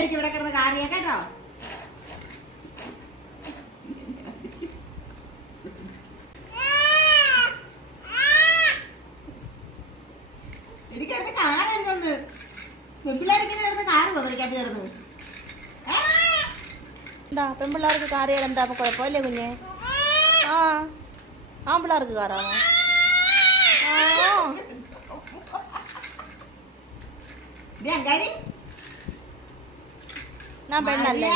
മേടിക്കും ഇവിടെ കിടന്ന് കാറിയ കേട്ടോ. എനിക്കടുത്ത് കാറ് എന്തോന്ന് പെൺപിള്ളേരിങ്ങനെ കിടന്ന് കാറ് പറിക്കാത്ത കിടന്ന്. എന്താ പെൺപിള്ളേർക്ക് കാറിയാൽ എന്താ അപ്പൊ കുഴപ്പമില്ലേ കുഞ്ഞെ? ആ പിള്ളേർക്ക് കാറാണോ? ഞാൻ പെണ്ണല്ലേ.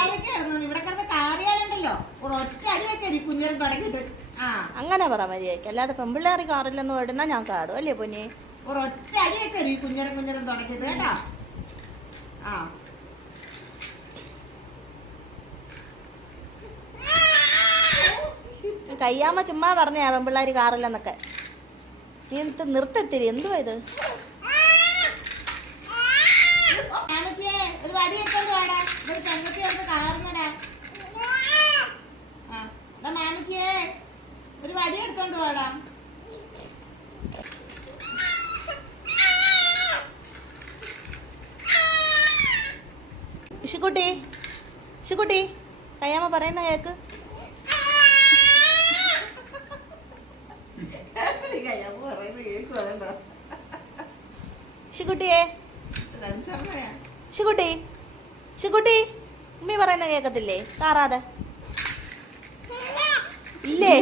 ഇവിടെ കിടന്ന് കാറിയാലുണ്ടല്ലോ ഒറ്റ അടി വെച്ചേരി കുഞ്ഞിനും തുടങ്ങിട്ട്. അങ്ങനെ പറ മര്യാദയ്ക്ക്, അല്ലാതെ പെൺപിള്ളേർ കാറില്ലെന്ന് ഇടുന്ന ഞാൻ കാടും അല്ലേ പൊന്നെ? ഒറ്റ അടി വെച്ചേരി കുഞ്ഞിനും തുടങ്ങിട്ട് കേട്ടോ. കയ്യാമ്മ ചുമ്മാ പറഞ്ഞാ പെൺപിള്ളേർ കാറില്ലെന്നൊക്കെ. നീ നിർത്തിത്തിരി, എന്തുവാ ഇത്? ഒരു വടി എടുത്തോണ്ട് വാടാ, ഒരു പെൺകുട്ടി എടുത്ത് കാറുന്നടാ. മാമച്ചിയെ ഒരു വടി എടുത്തോണ്ട് വാടാ. ഇഷിക്കുട്ടി, ഇഷിക്കുട്ടി, കയ്യാമ്മ പറയുന്ന കേക്ക്. ഷിക്കുട്ടിയെ, ഷിക്കുട്ടി, ഷിക്കുട്ടി, ഉമ്മി പറയുന്ന കേക്കത്തില്ലേ? കാറാതെ ഇല്ലേ?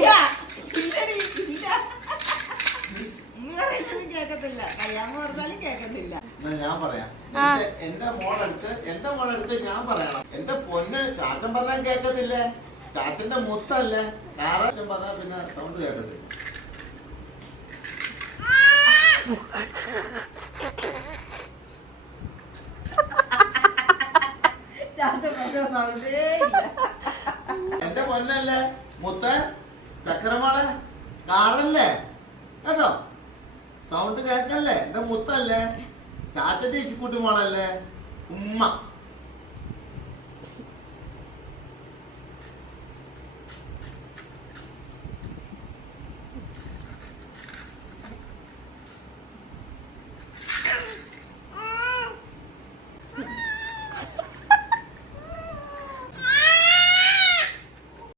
ഞാൻ പറയാം. എന്റെ മോളെടുത്ത് ഞാൻ പറയണം. എന്റെ പൊന്ന് ചാച്ചൻ പറഞ്ഞാൽ കേക്കത്തില്ലേ? ചാച്ചന്റെ മുത്തല്ലേ കാറാച്ചൻ പറഞ്ഞാൽ പിന്നെ സൗണ്ട് കേക്കത്തില്ല. എന്റെ പൊന്നല്ലേ മുത്ത ചക്കരമാളെ കാറല്ലേ കേട്ടോ, സൗണ്ട് കേക്കല്ലേ? എന്റെ മുത്തല്ലേ, ചാച്ചന്റെ ഇച്ചിക്കുട്ടി മോളല്ലേ ഉമ്മ.